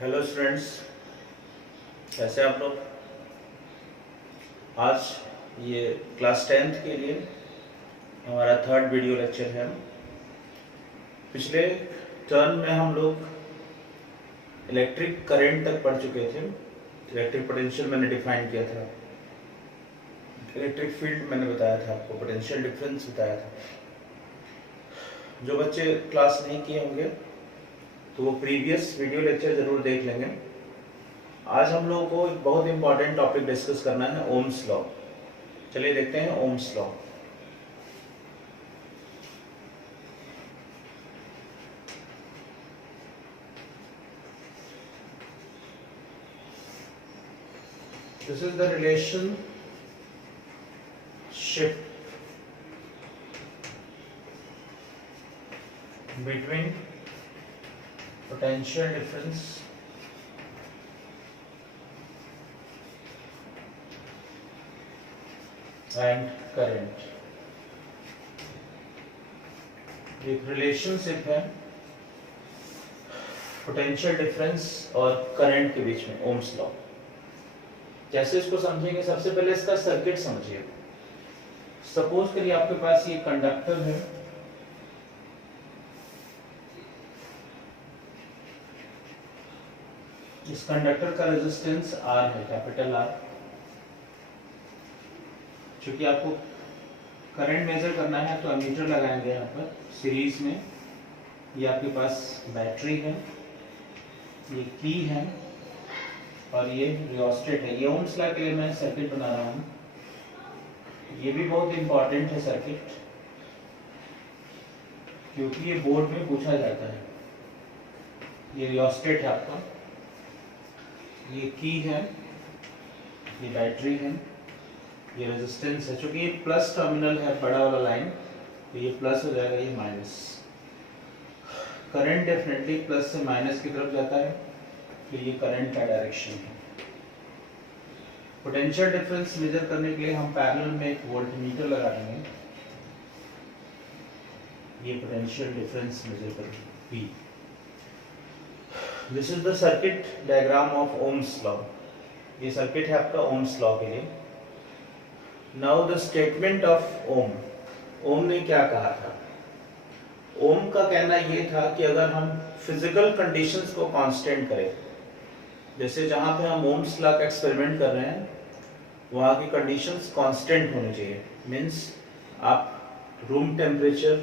Hello students, कैसे आप लोग। आज ये क्लास 10th के लिए हमारा थर्ड वीडियो लेक्चर है। पिछले टर्म में हम लोग इलेक्ट्रिक करंट तक पढ़ चुके थे। इलेक्ट्रिक पोटेंशियल मैंने डिफाइन किया था, इलेक्ट्रिक फील्ड मैंने बताया था आपको, पोटेंशियल डिफरेंस बताया था। जो बच्चे क्लास नहीं किए होंगे तो वो प्रीवियस वीडियो लेक्चर जरूर देख लेंगे। आज हम लोगों को एक बहुत इंपॉर्टेंट टॉपिक डिस्कस करना है, ओम्स लॉ। चलिए देखते हैं Ohm's law. This is the relationship between potential difference and current। एक रिलेशनशिप है पोटेंशियल डिफरेंस और करंट के बीच में, ओम्स लॉ। कैसे इसको समझेंगे, सबसे पहले इसका सर्किट समझिए। सपोज करिए आपके पास ये कंडक्टर है, इस कंडक्टर का रेजिस्टेंस R है, कैपिटल R। चूंकि आपको करंट मेजर करना है तो एमीटर लगाएंगे यहाँ पर सीरीज में। ये आपके पास बैटरी है, ये की है और ये रियोस्टेट है। ये ओम्स लॉ के लिए मैं सर्किट बना रहा हूँ। ये भी बहुत इंपॉर्टेंट है सर्किट, क्योंकि ये बोर्ड में पूछा जाता है। ये रियोस्टेट है आपका, ये की है, ये बैटरी है, ये रेजिस्टेंस है। चूंकि ये प्लस टर्मिनल है, बड़ा वाला लाइन, तो ये प्लस हो जाएगा, ये माइनस। करंट डेफिनेटली प्लस से माइनस की तरफ जाता है, तो ये करंट का डायरेक्शन है। पोटेंशियल डिफरेंस मेजर करने के लिए हम पैरेलल में एक वोल्टमीटर लगा देंगे। ये पोटेंशियल डिफरेंस मेजर करेंगे P। This is the circuit diagram of Ohm's law. ये सर्किट है आपका ओम्स लॉ के लिए। नाउ द स्टेटमेंट ऑफ ओम। ओम ने क्या कहा था? ओम का कहना ये था कि अगर हम फिजिकल कंडीशंस को कांस्टेंट करें, जैसे जहां पे हम ओम्स लॉ का एक्सपेरिमेंट कर रहे हैं, वहां की कंडीशंस कांस्टेंट होनी चाहिए। मींस आप रूम टेम्परेचर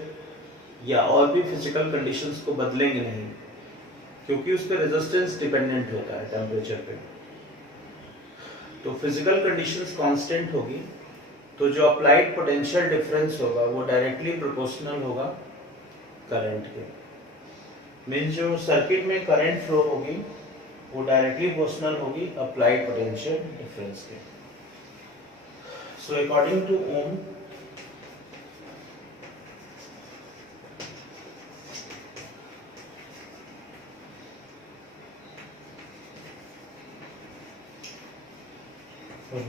या और भी फिजिकल कंडीशंस को बदलेंगे नहीं, क्योंकि उस पर रेजिस्टेंस डिपेंडेंट होता है टेम्परेचर पे। तो फिजिकल कंडीशंस कांस्टेंट होगी तो जो अप्लाइड पोटेंशियल डिफरेंस होगा वो डायरेक्टली प्रोपोर्शनल होगा करंट के। मींस जो सर्किट में करंट फ्लो होगी वो डायरेक्टली प्रोपोर्शनल होगी अप्लाइड पोटेंशियल डिफरेंस के। So according to Ohm,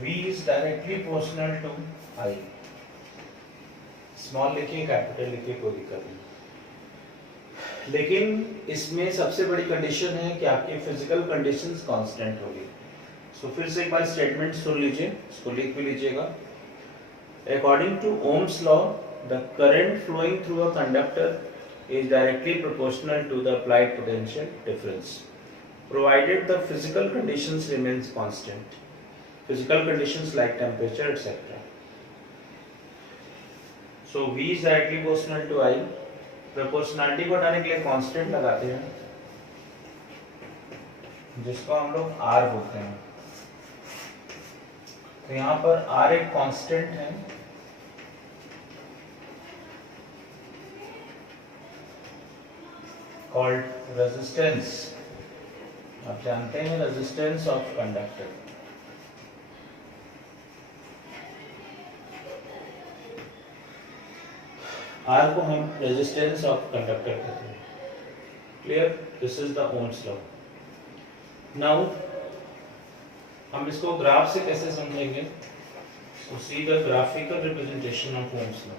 V is directly proportional to I। Small लिखिए, कैपिटल लिखिए, कोई दिक्कत नहीं। लेकिन इसमें सबसे बड़ी कंडीशन है कि आपकी फिजिकल कंडीशंस कांस्टेंट होगी। सो फिर से एक बार स्टेटमेंट सुन लीजिए, इसको लिख भी लीजिएगा। According to Ohm's law, the current flowing through a conductor is directly proportional to the applied potential difference, provided the physical conditions remains constant. Physical conditions like temperature, etc. So V is directly proportional to I। Proportionality को हटाने के लिए constant लगाते हैं, जिसको हम लोग R बोलते हैं। तो यहाँ पर R एक कांस्टेंट है, called resistance। आप जानते हैं रेजिस्टेंस ऑफ कंडक्टर। R को हम रेजिस्टेंस ऑफ कंडक्टर कहते हैं। Clear? This is the Ohm's law. Now हम इसको ग्राफ से कैसे समझेंगे? So see the graphical representation of Ohm's law.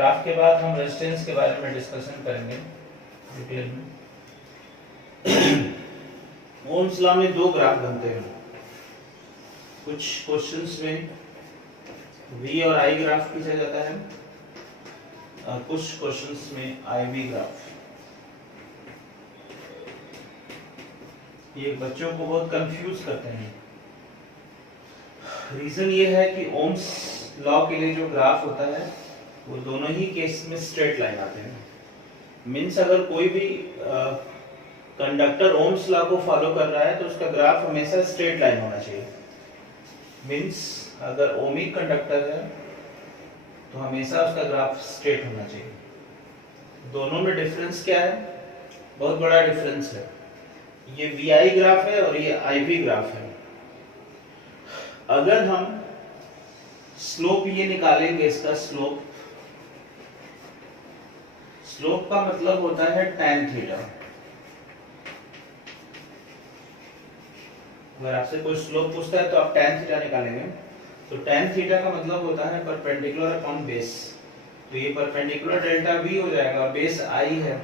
Graph के बाद हम रेजिस्टेंस के बारे में डिस्कशन करेंगे डिटेल में। ओम्स लॉ में दो ग्राफ बनते हैं, कुछ क्वेश्चंस में V और I ग्राफ खींचा जाता है और कुछ क्वेश्चंस में IV ग्राफ। ये बच्चों को बहुत कंफ्यूज करते हैं। रीजन ये है कि ओम्स लॉ के लिए जो ग्राफ होता है वो दोनों ही केस में स्ट्रेट लाइन आते हैं। मीन्स अगर कोई भी कंडक्टर ओम्स लॉ को फॉलो कर रहा है तो उसका ग्राफ हमेशा स्ट्रेट लाइन होना चाहिए। मीन्स अगर ओमिक कंडक्टर है तो हमेशा उसका ग्राफ स्ट्रेट होना चाहिए। दोनों में डिफरेंस क्या है? बहुत बड़ा डिफरेंस है। ये VI ग्राफ है और ये IV ग्राफ है। अगर हम स्लोप ये निकालेंगे, इसका स्लोप का मतलब होता है tan थीटा। अगर आपसे कोई स्लोप पूछता है तो आप tan थीटा निकालेंगे। तो tan थीटा का मतलब होता है परपेंडिकुलर अपॉन बेस। तो ये परपेंडिकुलर डेल्टा V हो जाएगा, बेस I है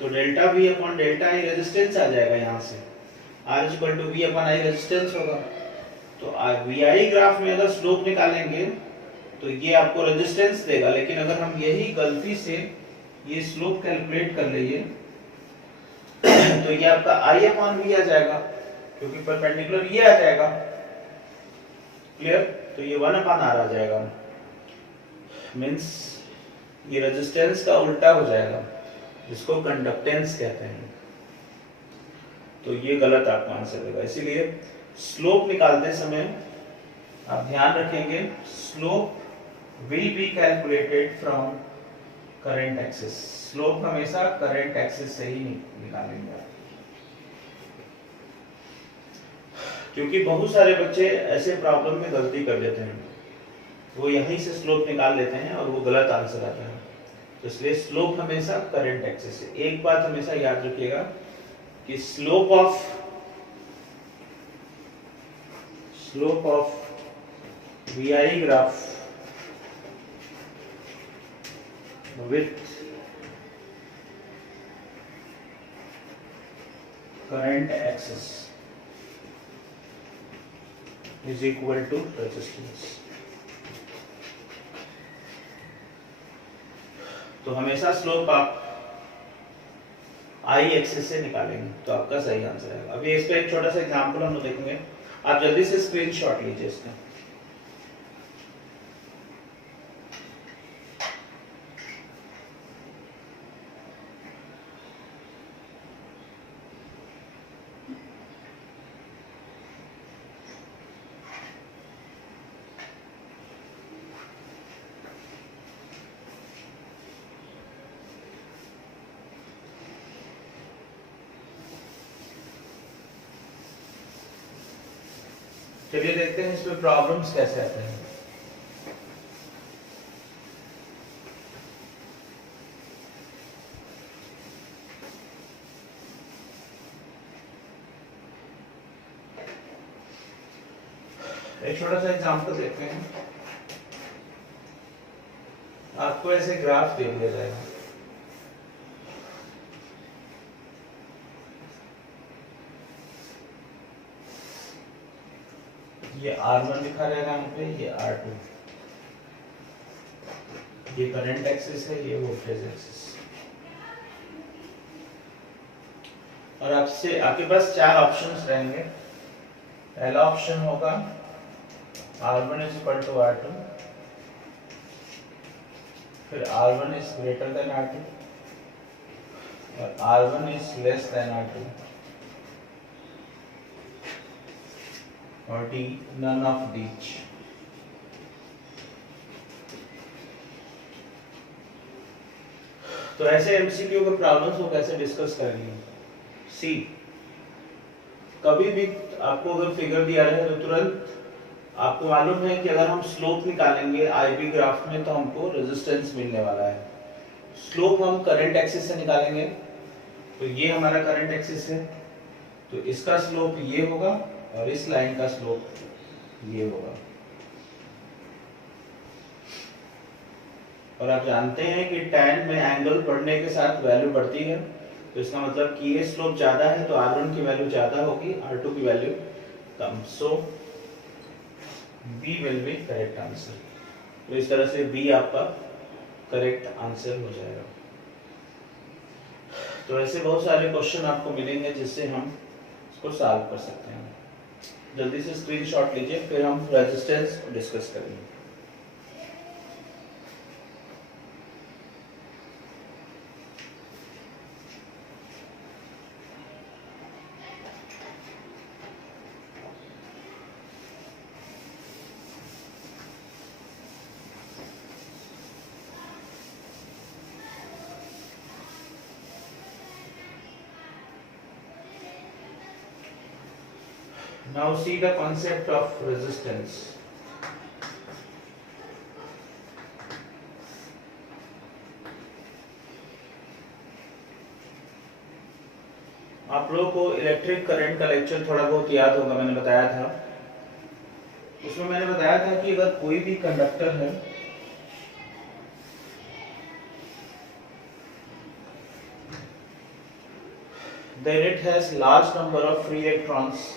तो delta V upon delta I resistance आ जाएगा। यहाँ से R equal to V upon I resistance होगा। तो VI ग्राफ में अगर स्लोप निकालेंगे तो ये आपको रेजिस्टेंस देगा, लेकिन अगर हम यही गलती से ये स्लोप कैलकुलेट कर लेंगे तो ये आपका I अपॉन V आ जाएगा, क्योंकि परपेंडिकुलर ये आ जाएगा। क्लियर? तो ये 1 अपॉन R आ जाएगा। मींस ये रेजिस्टेंस का उल्टा हो जाएगा, जिसको कंडक्टेंस कहते हैं। तो ये गलत आपका आंसर देगा। इसीलिए स्लोप निकालते समय आप ध्यान रखेंगे, slope will be calculated from current axis. Slope हमेशा करंट एक्सिस से ही निकालेंगे आप। क्योंकि बहुत सारे बच्चे ऐसे प्रॉब्लम में गलती कर देते हैं, वो यहीं से स्लोप निकाल लेते हैं और वो गलत आंसर आता है। तो इसलिए स्लोप हमेशा करंट एक्सिस से। एक बात हमेशा याद रखिएगा कि slope of VI graph with current axis is equal to resistance। तो हमेशा स्लोप आप I एक्सिस से निकालेंगे तो आपका सही आंसर आएगा। अभी इस पे एक छोटा सा एग्जांपल हम लोग देखेंगे, आप जल्दी से स्क्रीनशॉट लीजिए इसका। चलिए देखते हैं इसमें प्रॉब्लम्स कैसे आते हैं। एक छोटा सा एग्जांपल देखते हैं। आपको ऐसे ग्राफ दे दिया जाएगा, ये R1 दिखा रहेगा यहाँ पे, ये R2, ये करंट एक्सिस है, ये वोल्टेज एक्सिस। और आपके पास चार ऑप्शंस रहेंगे। पहला ऑप्शन होगा R1 is equal to R2, फिर R1 is greater than R2 और R1 is less than R2 और D none of these। तो ऐसे एमसीक्यू के प्रॉब्लम्स को कैसे डिस्कस करेंगे? सी, कभी भी आपको अगर फिगर दिया रहे तो तुरंत आपको मालूम है कि अगर हम स्लोप निकालेंगे आईवी ग्राफ में तो हमको रेजिस्टेंस मिलने वाला है। स्लोप हम करंट एक्सिस से निकालेंगे, तो ये हमारा करंट एक्सिस है, तो इसका स्लोप ये होगा और इस लाइन का स्लोप ये होगा। और आप जानते हैं कि tan में एंगल बढ़ने के साथ वैल्यू बढ़ती है, तो इसका मतलब कि ये स्लोप ज़्यादा है तो R1 की वैल्यू ज़्यादा होगी, R2 की value come. So B will be correct answer. तो इस तरह से B आपका करेक्ट आंसर हो जाएगा। तो ऐसे बहुत सारे क्वेश्चन आपको मिलेंगे जिससे हम इसको सॉल्व कर सकते हैं। जल्दी से स्क्रीनशॉट लीजिए, फिर हम रेजिस्टेंस डिस्कस करेंगे। Now see the concept of resistance. आप लोगों को इलेक्ट्रिक करंट का लेक्चर थोड़ा बहुत याद होगा, मैंने बताया था। उसमें मैंने बताया था कि अगर कोई भी कंडक्टर है then it has large number of free electrons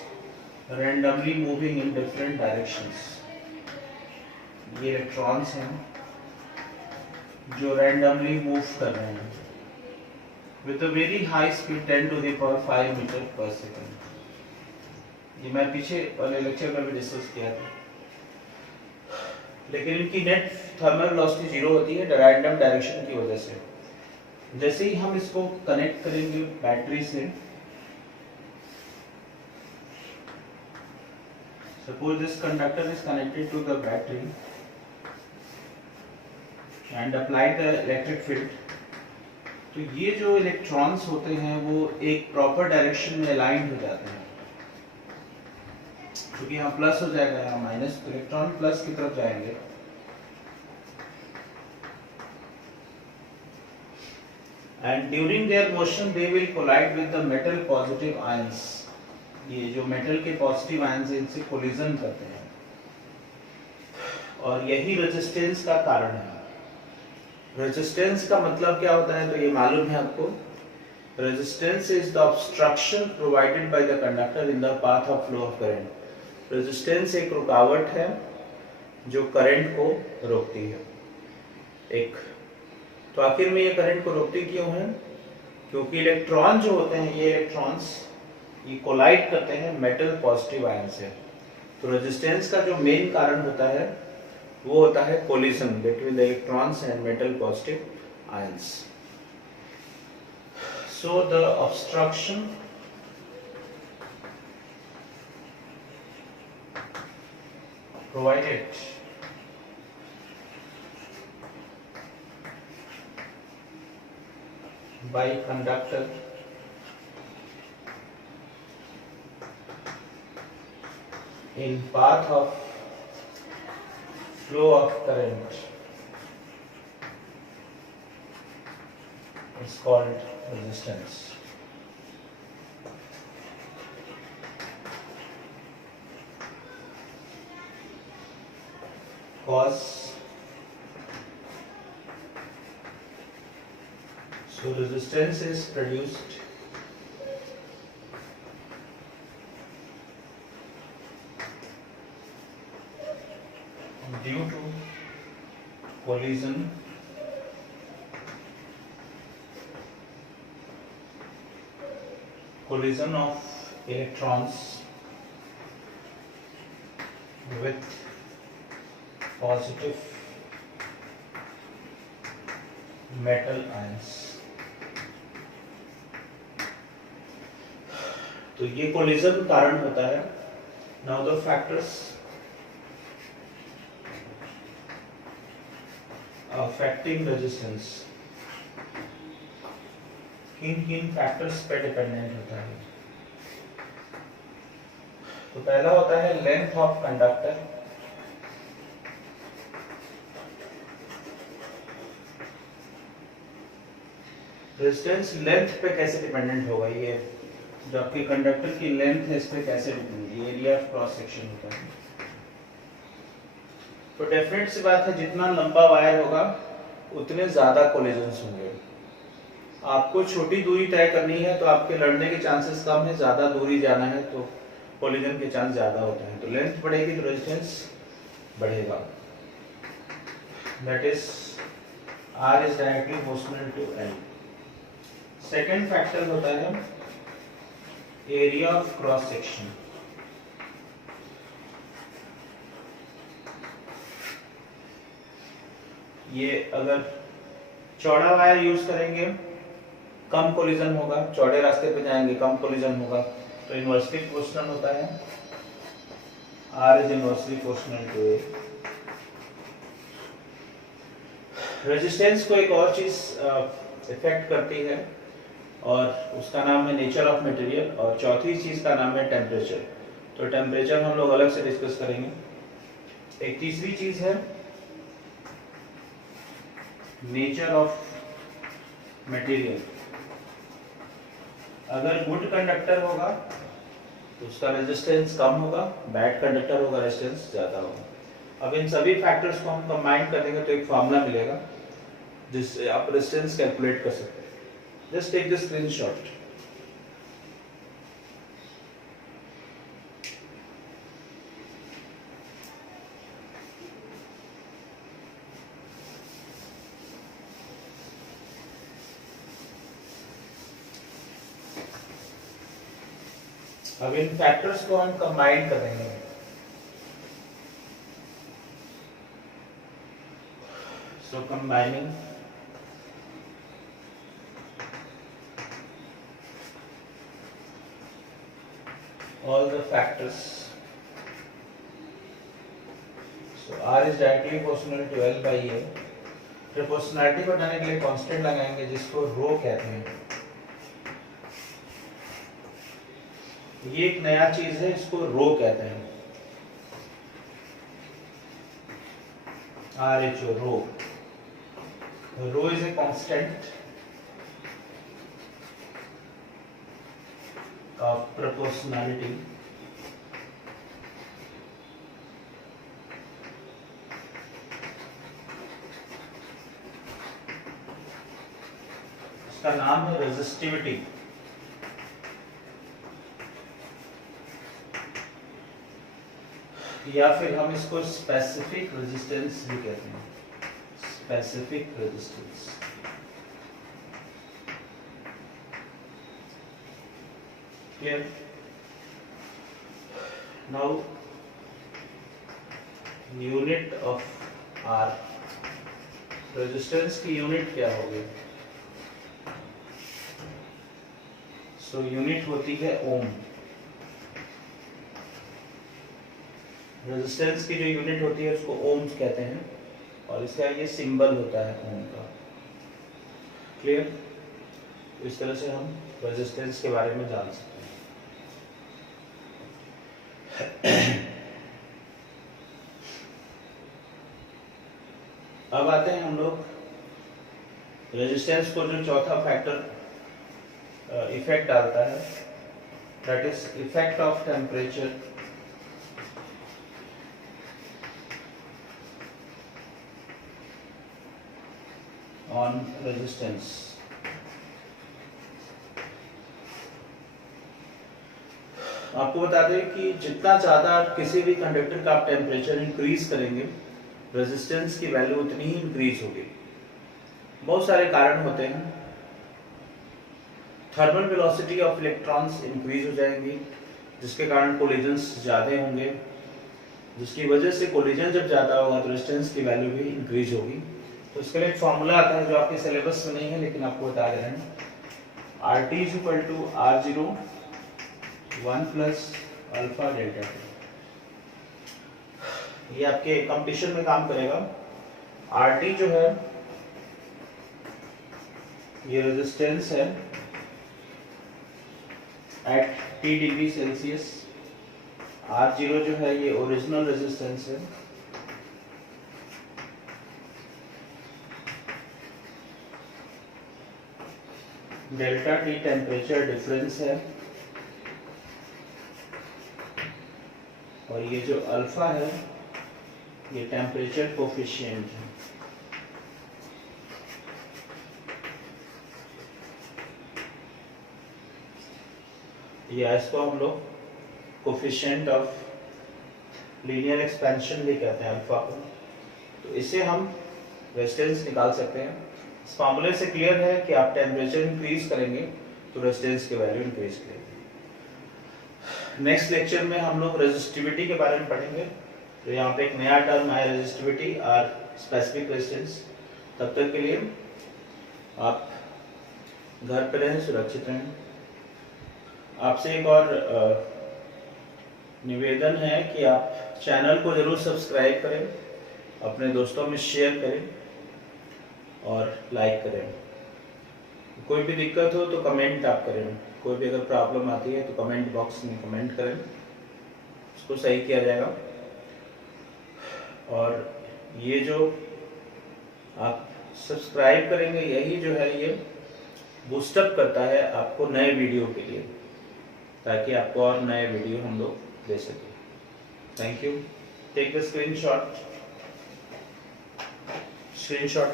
randomly moving in different directions. ये इलेक्ट्रॉन्स हैं जो randomly move कर रहे हैं with a very high speed 10 to the power 5 meter per second. ये मैं पीछे वाले लेक्चर में भी डिस्कस किया था। लेकिन इनकी नेट थर्मल वेलोसिटी जीरो होती है रैंडम डायरेक्शन की वजह से। जैसे ही हम इसको कनेक्ट करेंगे बैटरी से, suppose this conductor is connected to the battery and apply the electric field, तो ये जो इलेक्ट्रॉन्स होते हैं वो एक प्रॉपर डायरेक्शन में अलाइंड हो जाते हैं। क्योंकि यहाँ प्लस हो जाएगा, यहाँ माइनस, इलेक्ट्रॉन प्लस की तरफ जाएंगे। And during their motion they will collide with the metal positive ions. ये जो मेटल के पॉजिटिव आयंस इनसे कोलिजन करते हैं और यही रेजिस्टेंस का कारण है। रेजिस्टेंस का मतलब क्या होता है, तो ये मालूम है आपको। Resistance is the obstruction provided by the conductor in the path of flow of current. Resistance एक रुकावट है जो करंट को रोकती है। एक तो आखिर में ये करंट को रोकती क्यों है? क्योंकि इलेक्ट्रॉन जो होते हैं, ये इलेक्ट्रॉन्स ये कोलाइड करते हैं मेटल पॉजिटिव आयन से। तो रेजिस्टेंस का जो मेन कारण होता है वो होता है collision between the electrons and metal positive ions. So the obstruction provided by conductor in path of flow of current is called resistance. Cause so resistance is produced due to collision of electrons with positive metal ions। तो ये collision कारण होता है। Now the factors affecting resistance, किन किन factors पे dependent होता है? तो पहला होता है length of conductor. Resistance length पे कैसे डिपेंडेंट होगा? ये जो आपकी कंडक्टर की लेंथ है इस पे कैसे डिपेंडेंट? ये एरिया ऑफ क्रॉस सेक्शन होता है। तो डेफिनेट सी बात है जितना लंबा वायर होगा उतने ज्यादा कोलिजन्स होंगे। आपको छोटी दूरी तय करनी है तो आपके लड़ने के चांसेस कम है, ज्यादा दूरी जाना है तो कोलिजन के चांस ज्यादा होते हैं। तो लेंथ बढ़ेगी तो रेजिस्टेंस बढ़ेगा। That is R is directly proportional to L। Second factor होता है एरिया ऑफ क्रॉस सेक्शन। ये अगर चौड़ा वायर यूज करेंगे कम कोलिजन होगा, चौड़े रास्ते पे जाएंगे कम कोलिजन होगा, तो इनवर्सली प्रोपोर्शनल होता है। R is inversely proportional to A। Resistance को एक और चीज इफेक्ट करती है और उसका नाम है नेचर ऑफ मटेरियल, और चौथी चीज का नाम है टेम्परेचर। तो टेम्परेचर हम लोग अलग से डिस्कस करेंगे। एक तीसरी चीज है नेचर ऑफ मटेरियल। अगर गुड कंडक्टर होगा तो उसका रेजिस्टेंस कम होगा, बैड कंडक्टर होगा रेजिस्टेंस ज्यादा होगा। अब इन सभी फैक्टर्स को हम कंबाइन करेंगे तो एक फार्मूला मिलेगा जिससे आप रेजिस्टेंस कैलकुलेट कर सकते हैं। Just take the screenshot. अब इन फैक्टर्स को हम कंबाइन करेंगे। So combining all the factors, so R is directly proportional to L by A। Proportionality बताने के लिए कांस्टेंट लगाएंगे जिसको रो कहते हैं। ये एक नया चीज है, इसको रो कहते हैं, RHO, rho. Rho is a constant of proportionality। इसका नाम है रेजिस्टिविटी। या फिर हम इसको स्पेसिफिक रेजिस्टेंस भी कहते हैं, specific resistance. Here now unit of R, resistance की यूनिट क्या होगी? सो यूनिट होती है ओम। रेजिस्टेंस की जो यूनिट होती है उसको ओम्स कहते हैं और इसका ये सिंबल होता है ओम का। क्लियर? इस तरह से हम रेजिस्टेंस के बारे में जान सकते हैं। अब आते हैं हम लोग रेजिस्टेंस को जो चौथा फैक्टर इफेक्ट डालता है, that is effect of temperature on resistance. आपको बता दें कि जितना ज्यादा किसी भी कंडक्टर का आप टेम्परेचर इंक्रीज करेंगे रेजिस्टेंस की वैल्यू उतनी ही इंक्रीज होगी। बहुत सारे कारण होते हैं। Thermal velocity of electrons increase हो जाएंगी जिसके कारण कोलिजन्स ज्यादा होंगे, जिसकी वजह से कोलिजन जब ज्यादा होगा तो रेजिस्टेंस की वैल्यू भी इंक्रीज होगी। तो इसके लिए एक फॉर्मूला आता है जो आपके सिलेबस में नहीं है लेकिन आपको बता दे रहे हैं। RT is equal to R0 1 plus alpha delta T. ये आपके कंपटीशन में काम करेगा। RT जो है ये रेजिस्टेंस है eight T degree Celsius. R0 जो है ये ओरिजिनल रेजिस्टेंस है। डेल्टा T टेम्परेचर डिफरेंस है और ये जो अल्फा है ये टेम्परेचर कोफिशिएंट है। या इसको हम लोग कोफिशिएंट ऑफ लीनियर एक्सपेंशन भी कहते हैं अल्फा को। तो इसे हम रेजिस्टेंस निकाल सकते हैं। इस फार्मूले से क्लियर है कि आप टेम्परेचर इंक्रीज करेंगे तो रेजिस्टेंस की वैल्यू इंक्रीज करेगी। नेक्स्ट लेक्चर में हम लोग रेजिस्टिविटी के बारे में पढ़ेंगे। तो यहाँ पे एक नया टर्म है रेजिस्टिविटी और स्पेसिफिक रेजिस्टेंस। तब तक के लिए आप घर पे रहें, सुरक्षित रहें। आपसे एक और निवेदन है कि आप चैनल को जरूर सब्सक्राइब करें, अपने दोस्तों में शेयर करें और लाइक करें। कोई भी दिक्कत हो तो कमेंट आप करें। कोई भी अगर प्रॉब्लम आती है तो कमेंट बॉक्स में कमेंट करें, उसको सही किया जाएगा। और ये जो आप सब्सक्राइब करेंगे यही जो है ये बूस्टअप करता है आपको नए वीडियो के लिए, ताकि आपको और नए वीडियो हम लोग दे सकें। Thank you. Take the screenshot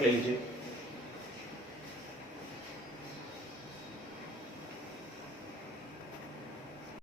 ले लीजिए।